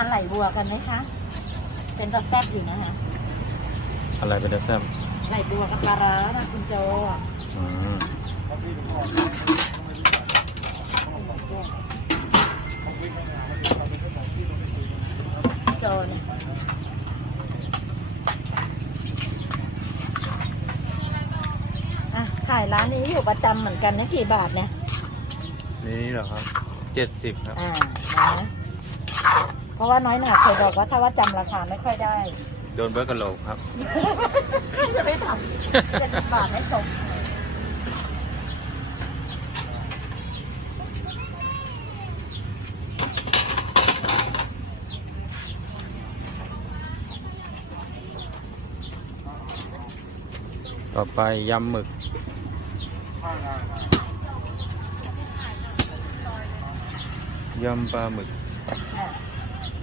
านไหลบัวกันไหมคะ เป็นจะแซ่บอยู่นะคะอะไรเป็นแซ่บไหลบัวกับปลาร้านะคุณโจอืมโจเนี่ยอะขายร้านนี้อยู่ประจำเหมือนกันนะกี่บาทเนี่ยนี่เหรอครับเจ็ดสิบครับ อ่านะ เพราะว่าน้อยหนาเคยบอกว่าถ้าว่าจำราคาไม่ค่อยได้โดนเบิร์กกะโหลกครับ จะไม่ทำเจ็ดสิบบาทไม่สมต่อไปยำหมึก ยำปลาหมึก อ่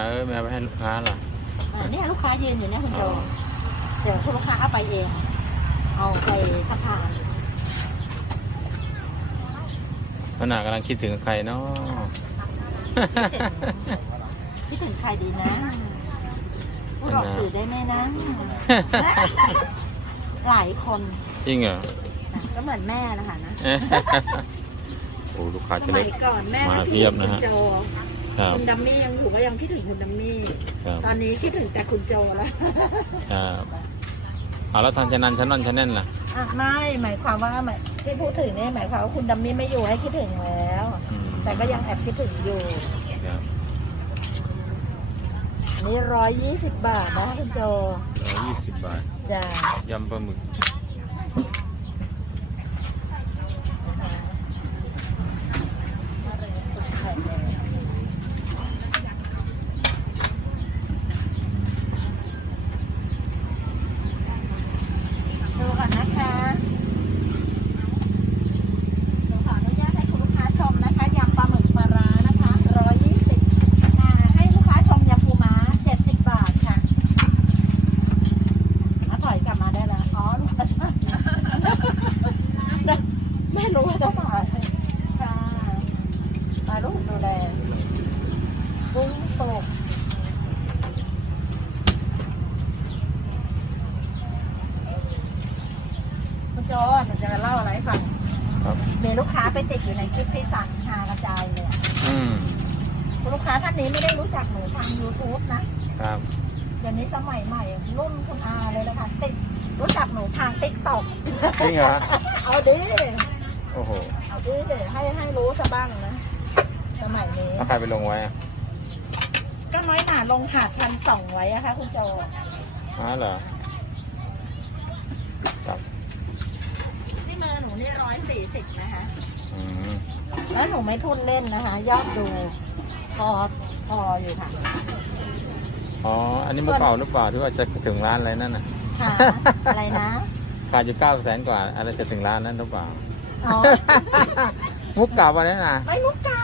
ยแม่เอาไปให้ลูกค้าเหรออ่าเนี่ยลูกค้ายืนอยู่เนี่ยคุณโจเดี๋ยวคุณลูกค้าเอาไปเอง เอาไปสะพานอันนากำลังคิดถึงใครเนาะ คิดถึงใครดีนะพูดออกสื่อได้ไหมนะ หลายคนจริงเหรอนะก็เหมือนแม่นะคะนะ โอ้ลูกค้าสจะมัเล็กยก่อนแม่มาก็เพียบนะฮะ คุณโจครับคุณดัมมี่ยังอยู่ก็ยังคิดถึงคุณดัมมี่ ครับตอนนี้คิดถึงแต่คุณโจแล้วครับเอาแล้วทางชนันชั้นนอนชั้นแน่นล่ะอะไม่หมายความว่าหมายที่พูดถึงเนี่ยหมายความว่าคุณดัมมี่ไม่อยู่ให้คิดถึงแล้ว อืมแต่ก็ยังแอบคิดถึงอยู่ครับอันนี่ร้อยยี่สิบบาทนะคุณโจ ร้อยยี่สิบบาทจ้ายำปลาหมึก ดูก่อนนะคะหนูขออนุญาตให้คุณลูกค้าชมนะคะยำปลาหมึกปลาร้านะคะร้อยยี่สิบให้ลูกค้าชมยำปูม้าเจ็ดสิบบาทค่ะอะถอยกลับมาได้แล้วอ๋อ ไม่รู้ว่าจะถ่ายค่ะมาลูกดูแลกุ้งสดคุณโจหนูจะเล่าอะไรให้ฟัง ครับ มีลูกค้าไปติดอยู่ในคลิปที่สั่งหากระจายเลยอะ อืม คุณลูกค้าท่า นนี้ไม่ได้รู้จักหนูทาง YouTube นะ ครับ เดี๋ยวนี้สมัยใหม่รุ่นคุณอาเลยนะคะติดรู้จักหนูทางติ๊กต็อกจริงเหรอ เอาดิโอ้โหเอาดิให้ให้รู้ซะบ้างนะ สมัยนี้แล้วใครไปลงไว้อะก็น้อยหนาลงหาดพันสองไว้อะคะคุณโจอ๋อเหรอครับที่มือหนูนี่ร้อยสี่สิบนะคะ อืม แล้วหนูไม่พูดเล่นนะคะ ยอดดู พอพออยู่ค่ะ อ๋อ อันนี้มุกเก่าหรือเปล่าที่ว่าจะถึงร้านอะไรนั่นน่ะค่ะ อะไรนะขาดอยู่เก้าแสนกว่าอะไรจะถึงร้านนั้นหรือเปล่า อ๋อ มุกเก่าปะเนี่ยนะไม่มุกเก่า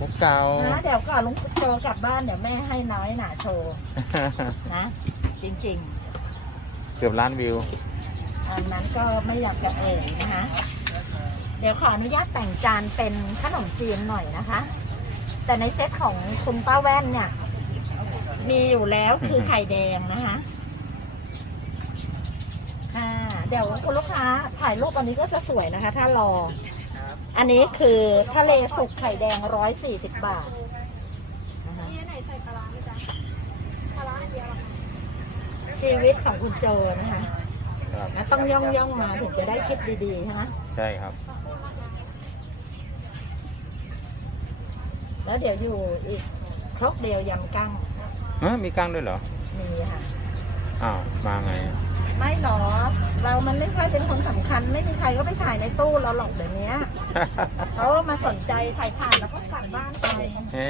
มุกเก่านะเดี๋ยวก่อนลุงโจกลับบ้านเดี๋ยวแม่ให้น้อยหนาโชว์นะ จริงเกือบล้านวิวๆอันนั้นก็ไม่อยากจะเอ่ยนะคะ เดี๋ยวขออนุญาตแต่งจานเป็นขนมจีนหน่อยนะคะ แต่ในเซตของคุณป้าแว่นเนี่ย มีอยู่แล้วคือไข่แดงนะคะค่ะเดี๋ยวคุณลูกค้าถ่ายรูปอันนี้ก็จะสวยนะคะ ถ้ารอ อันนี้คือทะเลสุกไข่แดงร้อยสี่สิบบาทนะคะที่ไหนใส่ปลาร้าไหมจ๊ะปลาร้าอันเดียวเหรอคะชีวิตของคุณโจนะคะครับนะต้องย่องย่องๆมาถึงจะได้คิดดีๆใช่ไหมใช่ครับ แล้วเดี๋ยวอยู่อีกครกเดียวยำกั้งฮะมีกั้งด้วยเหรอ มีค่ะ อ้าว มาไงอะไม่หรอกเรามันไม่ค่อยเป็นคนสำคัญ ไม่มีใครก็ไปถ่ายในตู้เราหรอกเดี๋ยวนี้เขามาสนใจถ่ายผ่านแล้วก็กลับบ้านไปเฮ้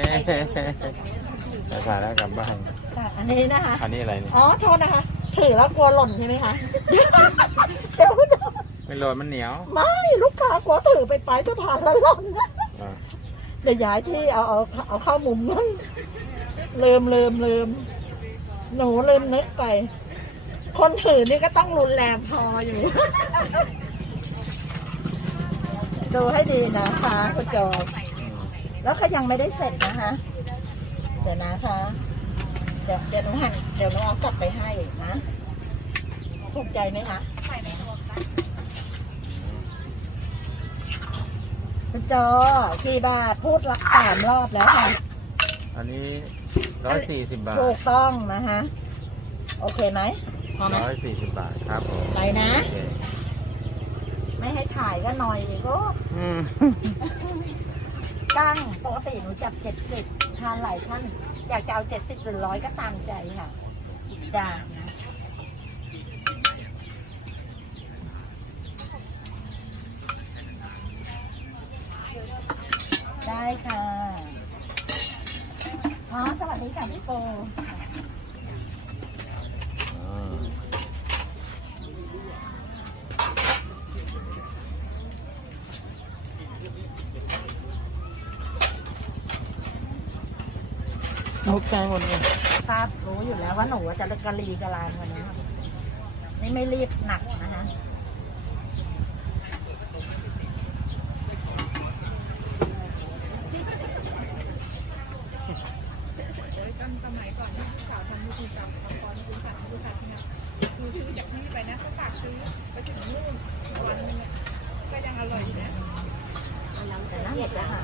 ไปถ่ายแล้วกลับบ้าน ค่ะอันนี้นะคะ อันนี้อะไรเนี่ยอ๋อโทษนะคะถือแล้วกลัวหล่นใช่ไหมคะเดี๋ยวเดี๋ยวไม่โรยมันเหนียว ไม่ลูกค้ากลัวถือไปปลายสะพานแล้วหล่นอะ เดี๋ยวย้ายที่เอาเอาเอาเข้ามุมนั้นเลืมเลืมเลืมหนูเลืมนึกไป คนถือนี่ก็ต้องรุนแรงพออยู่ ดูให้ดีนะคะคุณจอมอืมแล้วก็ยังไม่ได้เสร็จนะคะ เดี๋ยวนะคะ เดี๋ยวเดี๋ยวหนูหันเดี๋ยวหนูเอากลับไปให้นะถูกใจไหมคะใส่ในรวมกัน คุณจอกี่บาทพูดละสามรอบแล้วค่ะ อันนี้ร้อยสี่สิบบาทถูกต้องนะคะ โอเคไหมพอไหมร้อยสี่สิบบาทครับผมไปนะ โอเคไม่ให้ถ่ายก็หน่อยก็อืมตั้งปกติหนูจับเจ็ดสิบทานหลายท่านอยากจะเอาเจ็ดสิบหรือร้อยก็ตามใจค่ะจ้า ได้ค่ะอ๋อสวัสดีค่ะพี่โปอ่าตกใจหมดเลยทราบรู้อยู่แล้วว่าหนูจะกระลีกระลานวันนี้ค่ะนี่ไม่รีบหนักนะคะ ตั้ง สมัยก่อนที่ลูกสาวทำวิธีกรรมละครคุณผ่านคุณผ่านที่นั่นดูซื้อจากที่นี่ไปนะก็ฝากซื้อไปถึงนู่นวันนึงอะก็ยังอร่อยอยู่นะแต่น่าหมดแล้วค่ะ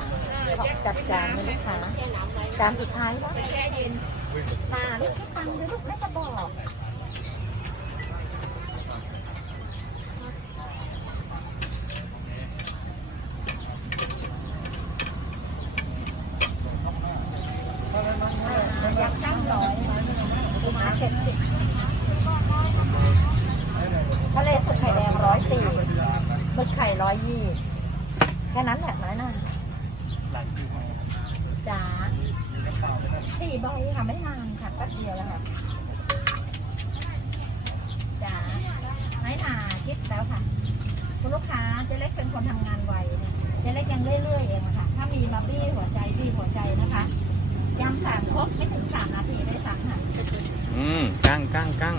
ขอจัดจานเลยนะคะจานสุดท้ายว่าไปแช่เย็นนานไม่ตังเลยลูกไม่จะบอกยักษ์ตั้ง ร้อยลูกค้าเจ็ดสิบทะเลสุดไข่แดงร้อยสี่หมึกไข่ร้อยยี่แค่นั้นแหละน้อยหน่าจ้าสี่ใบค่ะไม่นานค่ะแป๊บเดียวแล้วค่ะจ้าไม่นานคิดแล้วค่ะ คุณลูกค้าเจ๊เล็กเป็นคนทำงานไวเจ๊เล็กยังเรื่อยๆเองค่ะ ถ้ามีมาบี้หัวใจบี้หัวใจนะคะ ยำสามครบไม่ถึงสามนาทีได้สั่งค่ะอืมกั้งกั้งกั้ง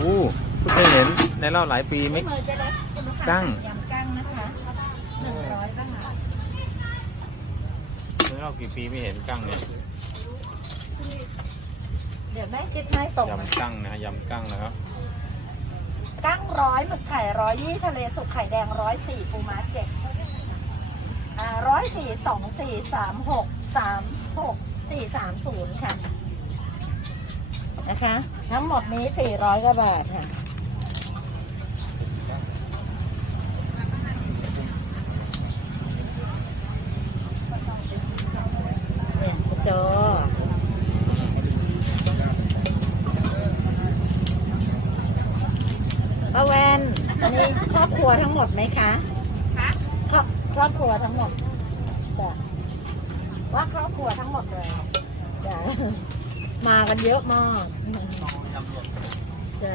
อู้เพิ่งเคยเห็นในรอบหลายปีไหมไม่ มือเจ๊เล็กคุณลูกค้ากั้ง ยำกั้งนะคะหนึ่งร้อยบ้างค่ะในรอบกี่ปีไม่เห็นกั้งเนี่ยเดี๋ยวแม่คิดให้ส่งยำกั้งนะยำกั้งนะครับกั้งร้อยหมึกไข่ร้อยยี่ทะเลสุกไข่แดงร้อยสี่ปูม้าเจ็ดอ่าร้อยสี่สองสี่สามหกสามหก สี่สามศูนย์ค่ะ นะคะ ทั้งหมดนี้สี่ร้อยกว่าบาทค่ะ เนี่ยคุณโจป้าแวนอันนี้ครอบครัวทั้งหมดไหมคะ ครอบครอบครัวทั้งหมดจ้ะว่าครอบครัวทั้งหมดเลยจ้ะ มากันเยอะมากจ้ะ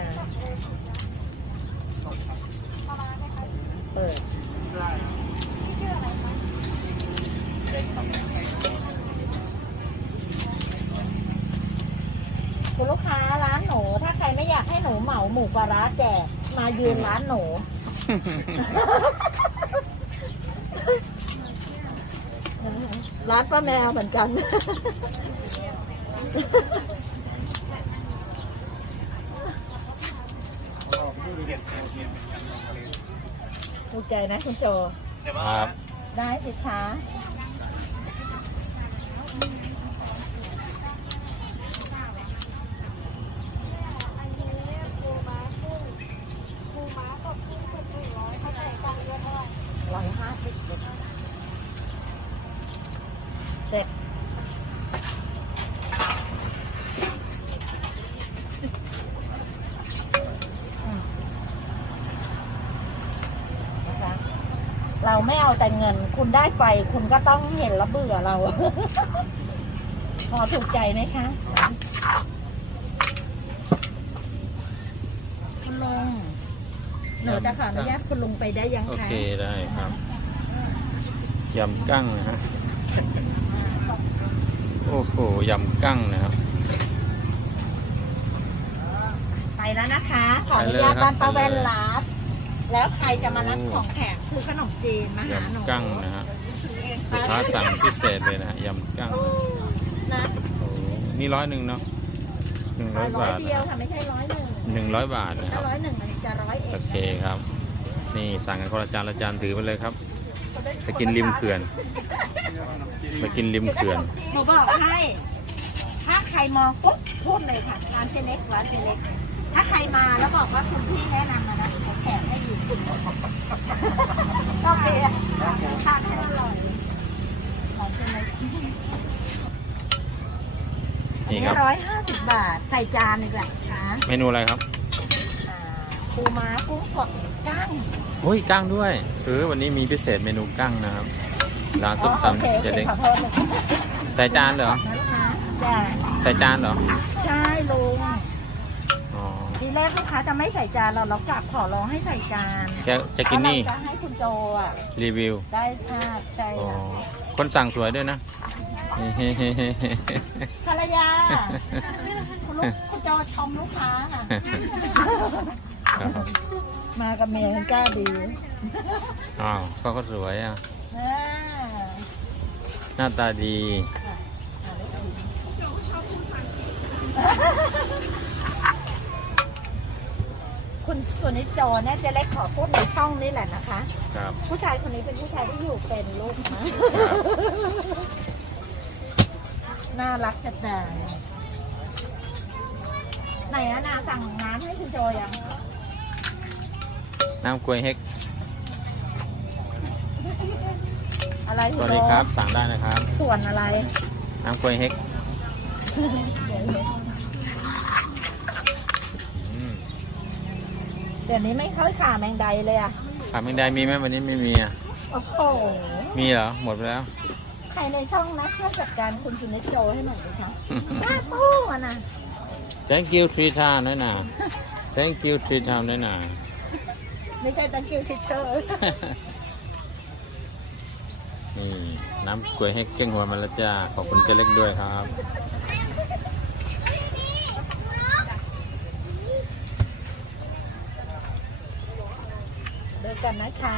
เปิดคุณลูกค้าร้านหนูถ้าใครไม่อยากให้หนูเหมาหมูปลาร้าแจกมายืนร้านหนู ร้านป้าแมวเหมือนกัน ถูกใจนะคุณโจ ครับ ได้สิคะ อันนี้ปูม้ากุ้งปูม้ากับกุ้งสุกหนึ่งร้อยเขาใส่ตังค์เยอะเท่าไหร่ ร้อยห้าสิบเจ็ดอืม ไม่เอาแต่เงิน คุณได้ไปคุณก็ต้องเห็นแล้วเบื่อเรา พอถูกใจไหมคะคุณลุงหนูจะขออนุญาตคุณลุงไปได้ยังโอคะเคได้ครับยำกั้งนะฮะโอ้โหยำกั้งนะครับ ไปแล้วนะคะ ขออนุญาตไปเลยครับบ้านป้าแว่นไปเลยรับ แล้วใครจะมารับโอ้ของแขกคือขนมจีนมาหาหนูยำกั้งนะฮะลูกค้าสั่งพิเศษเลยนะฮะยำกั้งนะโอ้โหนี่ร้อยหนึ่งเนาะหนึ่งร้อยร้อยบาทเดียวนะค่ะไม่ใช่ร้อยหนึ่งหนึ่งร้อยบาทนะคถ้ารับ ร้อยหนึ่งมันจะร้อยเอโองเคครับ นี่สั่งกันคนละจานละจานถือไปเลยครับ ไปกินริมเขื่อนไปกินริมเขื่อน หนูบอกให้ ถ้าใครมองปุ๊บพูดเลยค่ะร้านเจเล็กร้านเจเล็ก ถ้าใครมาแล้วบอกว่าคุณพี่แนะนำมานะผมแถมให้อยู่ชอบเบียร์ทานให้อร่อยร้านเจเล็กนี่ครับร้อยห้าสิบบาท ใส่จานเลยแหละค่ะเมนูอะไรครับอ่าปูม้ากุ้งสดกั้งโอ้ยกั้งด้วยเออวันนี้มีพิเศษเมนูกั้งนะครับร้านส้มอ๋อโอเคตำโอเจเคเล้งขอโทษเลยใส่จานเหรอนะคะจ้ะใส่จานเหรอใช่ลุงอ๋อ ทีแรกลูกค้าจะไม่ใส่จานเราเรากลับขอร้องให้ใส่จานจะจะกินนี่เพราะเราจะให้คุณโจอะรีวิวได้ภาพใจอ๋อค่ะคนสั่งสวยด้วยนะภรรยาคุณลูกคุณโจชมลูกค้าค่ะครับมากับเมียกันกล้าดีอ้าวเขาก็สวยอะ อ่าหน้าตาดี คุณสุนิจโจเนี่ยเจะเล็กขอพูดในช่องนี้แหละนะคะ ครับ ผู้ชายคนนี้เป็นผู้ชายที่อยู่เป็นลูกนะ น่ารักกระดายไหนอะนาสั่งน้ำให้คุณโจยัง น้ำกล้วยเฮกอะไรสวัสดีครับ สั่งได้นะครับ ส่วนอะไร น้ำกล้วยเฮกอืม เดี๋ยวนี้ไม่เข้าขาแมงใดเลยอะขาแมงดามีไหมวันนี้ไม่มีอะโอ้โหมีเหรอหมดไปแล้วใครในช่องนะช่วยจัดการคุณสุนิจโจให้หน่อยดิคะหน้าตู้อะนะ Thank you three times น้อยหนา Thank you three times น้อยหนาไม่ใช่ตังคิวทิเชอร์นี่น้ำกล้วยเฮกเจ้งหัวมาแล้วจ้าขอบคุณเจเล็กด้วยครับ จอกันนะคะ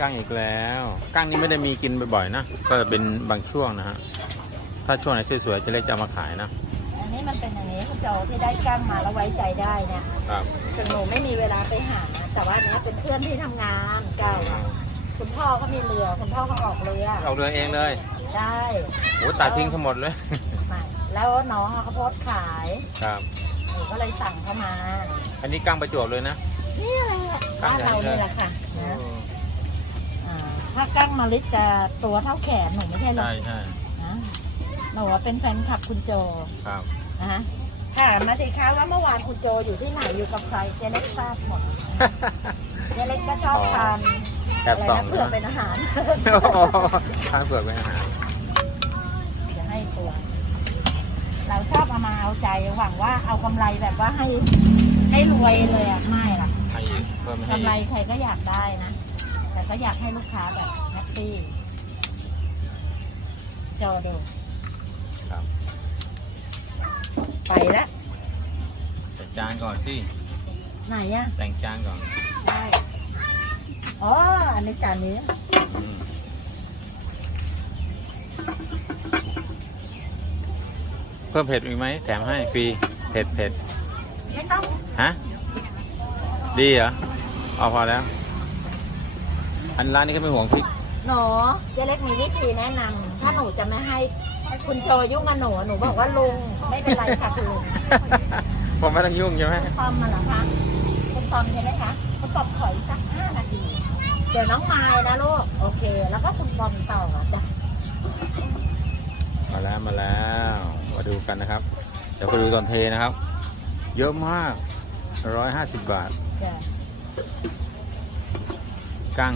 กั้งอีกแล้ว กั้งนี่ไม่ได้มีกินบ่อยๆนะ ก็จะเป็นบางช่วงนะฮะ ถ้าช่วงไหนสวยๆเจเล็กจะเอามาขายนะ อันนี้มันเป็นอย่างนี้คุณโจที่ได้กล้างมาแล้วไว้ใจได้เนี่ยครับถึงหนูไม่มีเวลาไปหาแต่ว่าอันนี้เป็นเพื่อนที่ทำงานเก่าอะคุณพ่อเขามีเรือ คุณพ่อเขาออกเรือเอาเรือเองเลยได้โอ้ตัดทิ้งทั้งหมดเลย มาแล้วน้องเอาข้าวโพดขายครับ หนูก็เลยสั่งเข้ามาอันนี้กั้งประจวบเลยนะนี่แหละบ้านเรานี่แหละค่ะนะอ่า ถ้ากั้งมาลิดจะตัวเท่าแขนหนูไม่ใช่หรอใช่ใช่นะหนูว่าเป็นแฟนคลับคุณโจครับ นะฮะถามมาสิคะว่าเมื่อวานคุณโจอยู่ที่ไหนอยู่กับใครเจเล็กทราบหมดเจเล็กก็ชอบทานแอบอะไรส่องนะเพื่อนะเป็นอาหารโอ้โหทานเปลือกไปอาหารจะให้ตัว เราชอบเอามาเอาใจหวังว่าเอากำไรแบบว่าให้ให้รวยเลยอะไม่หรอกให้อีกเพิ่มให้กำไรอีกใครก็อยากได้นะ แต่ก็อยากให้ลูกค้าแบบแฮปปี้โจดูครับไปแล้วแต่จานก่อนสิไหนอะแต่งจานก่อนได้อ๋ออันนี้จานนี้อืมเพิ่มเผ็ดอีกไหมแถมให้ฟรีเผ็ดเผ็ดไม่ต้องฮะดีเหรอเอาพอแล้ว อันร้านนี้ก็ไม่ห่วงพริก หนูเจ๊เล็กมีวิธีแนะนำถ้าหนูจะไม่ให้คุณโจยุ่งกับหนูหนูบอกว่าลุงไม่เป็นไรค่ะคุณลุงผมไม่ต้องยุ่งใช่ไหมคุณปอมมาเหรอคะคุณปอมใช่ไหมคะคุณปอมขออีกสักห้านาทีเดี๋ยวน้องไม้นะลูกโอเค แล้วก็คุณปอมต่อจ้ะมาแล้วมาแล้วมาดูกันนะครับ เดี๋ยวไปดูตอนเทนะครับ เยอะมากร้อยห้าสิบบาท จ้ะกั้ง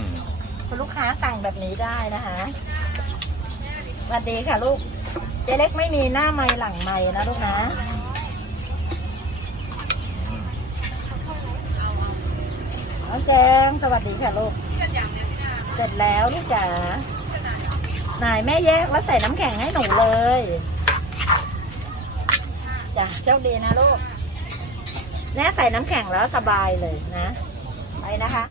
คุณลูกค้าสั่งแบบนี้ได้นะคะสวัสดีค่ะลูก เจ๊เล็กไม่มีหน้าไม้หลังไม้นะลูกนะน้องแจงสวัสดีค่ะลูก เสร็จแล้วลูกจ๋านายแม่แยกแล้วใส่น้ำแข็งให้หนูเลยจ้ะโชคดีนะลูกแม่ใส่น้ำแข็งแล้วสบายเลยนะ ไปนะคะ